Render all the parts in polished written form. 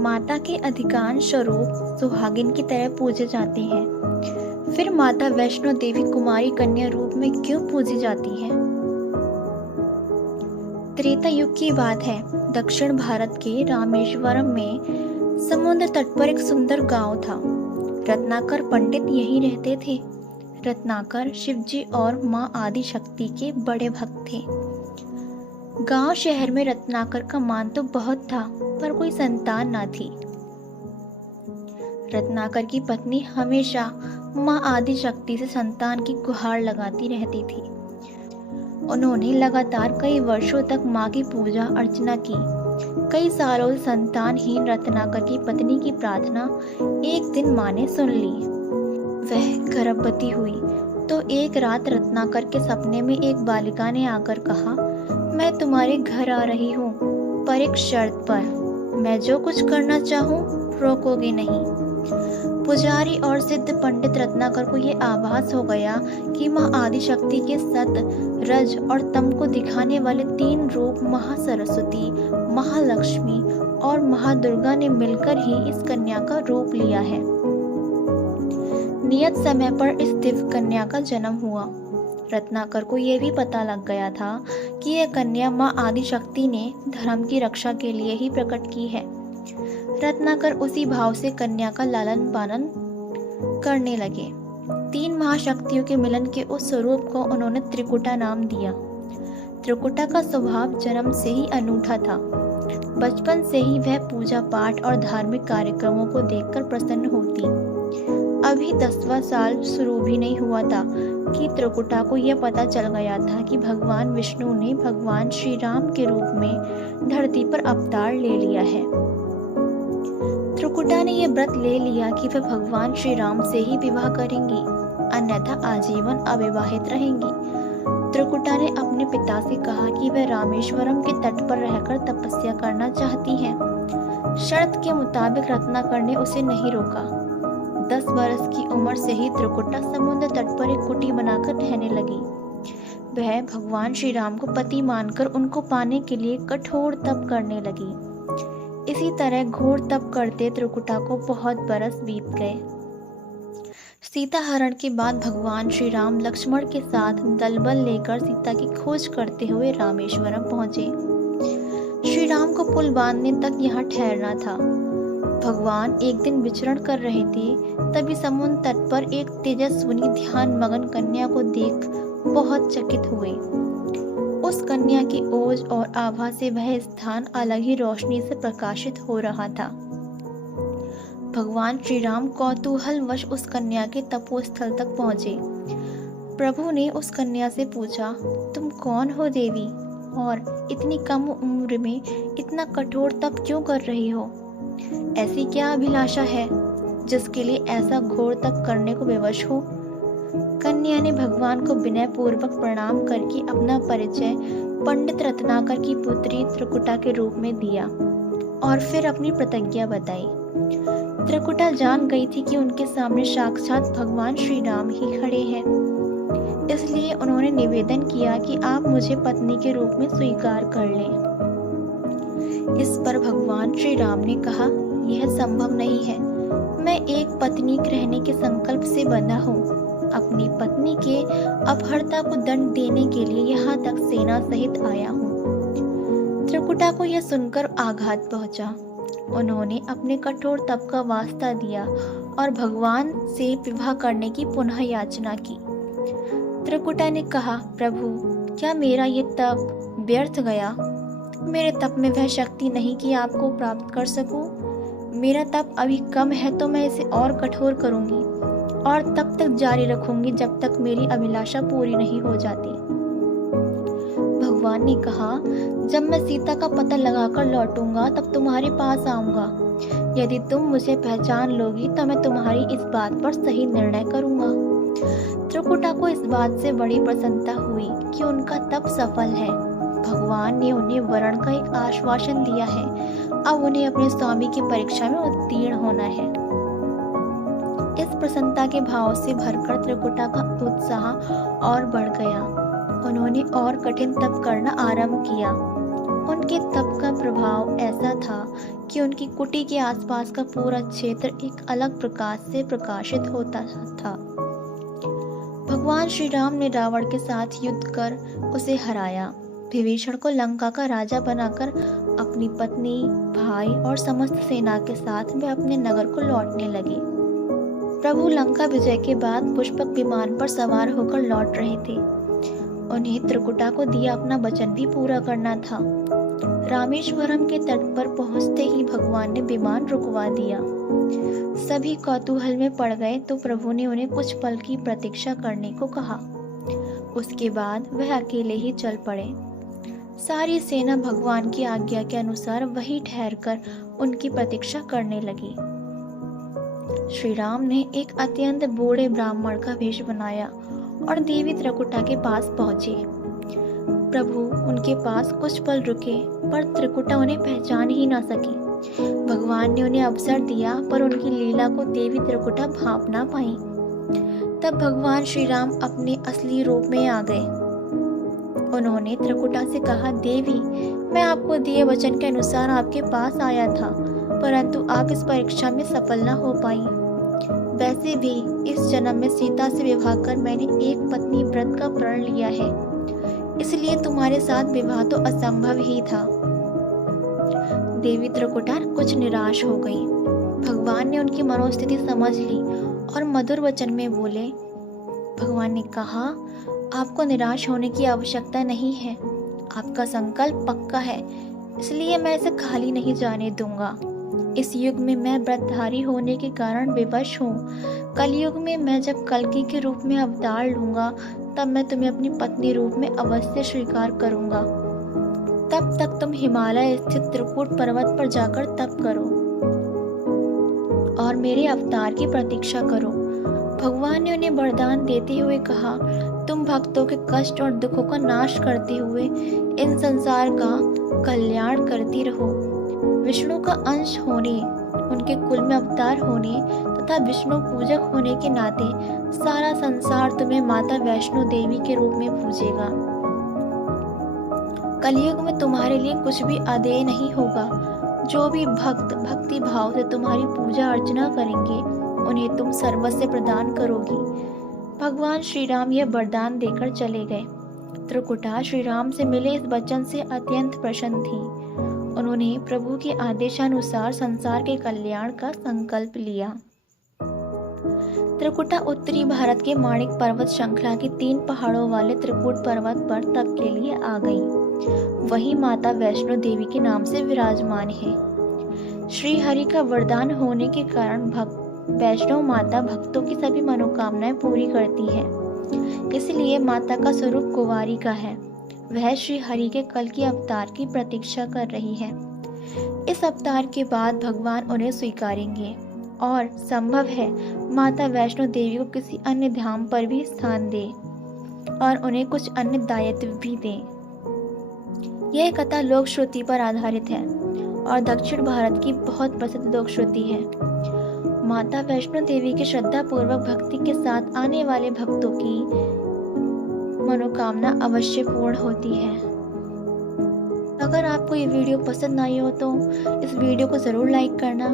माता के अधिकांश स्वरूप सुहागिन की तरह पूजे जाते हैं, फिर माता वैष्णो देवी कुमारी कन्या रूप में क्यों पूजी जाती है? त्रेता युग की बात है। दक्षिण भारत के रामेश्वरम में समुद्र तट पर एक सुंदर गांव था। रत्नाकर पंडित यहीं रहते थे। रत्नाकर शिवजी और माँ आदि शक्ति के बड़े भक्त थे। गांव शहर में रत्नाकर का मान तो बहुत था, पर कोई संतान ना थी। रत्नाकर की पत्नी हमेशा माँ आदि शक्ति से संतान की गुहार लगाती रहती थी। उन्होंने लगातार कई वर्षों तक माँ की पूजा अर्चना की। कई सालों संतानहीन रत्नाकर की पत्नी की प्रार्थना एक दिन माँ ने सुन ली। वह गर्भवती हुई तो एक रात रत्नाकर के सपने में एक बालिका ने आकर कहा, मैं तुम्हारे घर आ रही हूँ, पर एक शर्त पर। मैं जो कुछ करना चाहूँ रोकोगे नहीं। पुजारी और सिद्ध पंडित रत्नाकर को ये आभास हो गया कि माँ आदिशक्ति के सत, रज और तम को दिखाने वाले 3 रूप महासरस्वती, महालक्ष्मी और महादुर्गा ने मिलकर ही इस कन्या का रूप लिया है। नियत समय पर इस दिव्य कन्या का जन्म हुआ। रत्नाकर को यह भी पता लग गया था कि यह कन्या माँ आदिशक्ति ने धर्म की रक्षा के लिए ही प्रकट की है। रत्नाकर उसी भाव से कन्या का लालन पालन करने लगे। 3 महाशक्तियों के मिलन के उस स्वरूप को उन्होंने त्रिकुटा नाम दिया। त्रिकुटा का स्वभाव जन्म से ही अनूठा था। बचपन से ही वह पूजा पाठ और धार्मिक कार्यक्रमों को देखकर प्रसन्न होती। अभी 10वां साल शुरू भी नहीं हुआ था कि त्रिकुटा को यह पता चल गया था कि भगवान विष्णु ने भगवान श्री राम के रूप में धरती पर अवतार ले लिया है। त्रिकुटा ने यह व्रत ले लिया कि वह भगवान श्री राम से ही विवाह करेंगी, अन्यथा आजीवन अविवाहित रहेंगी। त्रिकुटा ने अपने पिता से कहा कि वह रामेश्वरम के तट पर रहकर तपस्या करना चाहती हैं। शर्त के मुताबिक रत्नाकर ने उसे नहीं रोका। 10 वर्ष की उम्र से ही त्रिकुटा समुद्र तट पर एक कुटी बनाकर रहने लगी। वह भगवान श्री राम को पति मानकर उनको पाने के लिए कठोर तप करने लगी। इसी तरह घोर तप करते त्रिकुटा को बहुत बरस बीत गए। सीता हरण के बाद भगवान श्री राम लक्ष्मण के साथ दलबल लेकर सीता की खोज करते हुए रामेश्वरम पहुंचे। श्री राम को पुल बांधने तक यहाँ ठहरना था। भगवान एक दिन विचरण कर रहे थे, तभी समुद्र तट पर एक तेजस्विनी ध्यान मगन कन्या को देख बहुत चकित हुए। उस कन्या की ओज और आभा से वह स्थान अलग ही रोशनी से प्रकाशित हो रहा था। भगवान श्री राम कौतूहलवश उस कन्या के तपोस्थल तक पहुंचे। प्रभु ने उस कन्या से पूछा, तुम कौन हो देवी, और इतनी कम उम्र में इतना कठोर तप क्यों कर रही हो? ऐसी क्या अभिलाषा है जिसके लिए ऐसा घोर तप करने को विवश हो? कन्या ने भगवान को विनय पूर्वक प्रणाम करके अपना परिचय पंडित रत्नाकर की पुत्री त्रिकुटा के रूप में दिया और फिर अपनी प्रतिज्ञा बताई। त्रिकुटा जान गई थी कि उनके सामने साक्षात भगवान श्री राम ही खड़े हैं, इसलिए उन्होंने निवेदन किया कि आप मुझे पत्नी के रूप में स्वीकार कर लें। इस पर भगवान श्री राम ने कहा, यह संभव नहीं है। मैं एक पत्नी रहने के संकल्प से बंधा हूँ। अपनी पत्नी के अपहर्ता को दंड देने के लिए यहाँ तक सेना सहित आया हूँ। त्रिकुटा को यह सुनकर आघात पहुँचा। उन्होंने अपने कठोर तप का वास्ता दिया और भगवान से विवाह करने की पुनः याचना की। त्रिकुटा ने कहा, प्रभु, क्या मेरा ये तप व्यर्थ गया? मेरे तप में वह शक्ति नहीं कि आपको प्राप्त कर सकूं। मेरा तप अभी कम है तो मैं इसे और कठोर करूंगी और तब तक जारी रखूंगी जब तक मेरी अभिलाषा पूरी नहीं हो जाती। भगवान ने कहा, जब मैं सीता का पता लगाकर लौटूंगा तब तुम्हारे पास आऊंगा। यदि तुम मुझे पहचान लोगी तो मैं तुम्हारी इस बात पर सही निर्णय करूंगा। त्रिकुटा को इस बात से बड़ी प्रसन्नता हुई कि उनका तप सफल है। भगवान ने उन्हें वरण का एक आश्वासन दिया है। अब उन्हें अपने स्वामी की परीक्षा में उत्तीर्ण होना है। इस प्रसन्नता के भाव से भरकर त्रिकुटा का उत्साह और बढ़ गया। उन्होंने और कठिन तप करना आरंभ किया। उनके तप का प्रभाव ऐसा था कि उनकी कुटी के आसपास का पूरा क्षेत्र एक अलग प्रकाश से प्रकाशित होता था। भगवान श्री राम ने रावण के साथ युद्ध कर उसे हराया। विभीषण को लंका का राजा बनाकर अपनी पत्नी, भाई और समस्त सेना के साथ वे अपने नगर को लौटने लगे। प्रभु लंका विजय के बाद पुष्पक विमान पर सवार होकर लौट रहे थे। उन्हें त्रिकुटा को दिया अपना वचन भी पूरा करना था। रामेश्वरम के तट पर पहुंचते ही भगवान ने विमान रुकवा दिया। सभी कौतूहल में पड़ गए तो प्रभु ने उन्हें कुछ पल की प्रतीक्षा करने को कहा। उसके बाद वह अकेले ही चल पड़े। सारी सेना भगवान की आज्ञा के अनुसार वहीं ठहरकर उनकी प्रतीक्षा करने लगी। श्री राम ने एक अत्यंत बूढ़े ब्राह्मण का वेश बनाया और देवी त्रिकुटा के पास पहुंचे। प्रभु उनके पास कुछ पल रुके, पर त्रिकुटा उन्हें पहचान ही ना सकी। भगवान ने उन्हें अवसर दिया, पर उनकी लीला को देवी त्रिकुटा भांप ना पाई। तब भगवान श्री राम अपने असली रूप में आ गए। उन्होंने त्रिकुटा से कहा, देवी, मैं आपको दिए वचन के अनुसार आपके पास आया था, परंतु आप इस परीक्षा में सफल न हो पाई। वैसे भी इस जन्म में सीता से विवाह कर मैंने एक पत्नी व्रत का प्रण लिया है, इसलिए तुम्हारे साथ विवाह तो असंभव ही था। देवी त्रिकुटा कुछ निराश हो गई। भगवान ने उनकी मनोस्थिति समझ ली और मधुर वचन में बोले। भगवान ने कहा, आपको निराश होने की आवश्यकता नहीं है। आपका संकल्प पक्का है, इसलिए मैं इसे खाली नहीं जाने दूंगा। इस युग में मैं व्रतधारी होने के कारण विवश हूँ। कलयुग में मैं जब कल्कि के रूप में अवतार लूंगा, तब मैं तुम्हें अपनी पत्नी रूप में अवश्य स्वीकार करूंगा। तब तक तुम हिमालय स्थित त्रिकूट पर्वत पर जाकर तप करो और मेरे अवतार की प्रतीक्षा करो। भगवान ने उन्हें वरदान देते हुए कहा, तुम भक्तों के कष्ट और दुखों का नाश करते हुए इन संसार का कल्याण करती रहो। विष्णु का अंश होने, उनके कुल में अवतार होने तथा विष्णु पूजक होने के नाते सारा संसार तुम्हें माता वैष्णो देवी के रूप में पूजेगा। कलयुग में तुम्हारे लिए कुछ भी अदेय नहीं होगा। जो भी भक्त भक्ति भाव से तुम्हारी पूजा अर्चना करेंगे, उन्हें तुम सर्वस्व प्रदान करोगी। भगवान श्री राम यह वरदान देकर चले गए। त्रिकुटा श्री राम से मिले इस वचन से अत्यंत प्रसन्न थी। उन्होंने प्रभु के आदेशानुसार संसार के कल्याण का संकल्प लिया। त्रिकुटा उत्तरी भारत के माणिक पर्वत श्रृंखला के 3 पहाड़ों वाले त्रिकूट पर्वत पर तप के लिए आ गई। वही माता वैष्णो देवी के नाम से विराजमान है। श्री हरि का वरदान होने के कारण वैष्णो माता भक्तों की सभी मनोकामनाएं पूरी करती है। इसलिए माता का स्वरूप कुंवारी का है। वह श्री हरि के कल के अवतार की प्रतीक्षा कर रही है। इस अवतार के बाद भगवान उन्हें स्वीकारेंगे और संभव है माता वैष्णो देवी को किसी अन्य धाम पर भी स्थान दे और उन्हें कुछ अन्य दायित्व भी दें। यह कथा लोक श्रुति पर आधारित है और दक्षिण भारत की बहुत प्रसिद्ध लोक श्रुति है। माता वैष्णो देवी की श्रद्धा पूर्वक भक्ति के साथ आने वाले भक्तों की मनोकामना अवश्य पूर्ण होती है। अगर आपको ये वीडियो पसंद आई हो तो इस वीडियो को ज़रूर लाइक करना,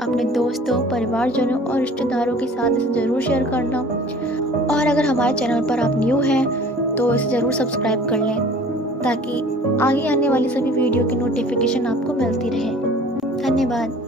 अपने दोस्तों, परिवारजनों और रिश्तेदारों के साथ इसे ज़रूर शेयर करना और अगर हमारे चैनल पर आप न्यू हैं तो इसे ज़रूर सब्सक्राइब कर लें ताकि आगे आने वाली सभी वीडियो की नोटिफिकेशन आपको मिलती रहे। धन्यवाद।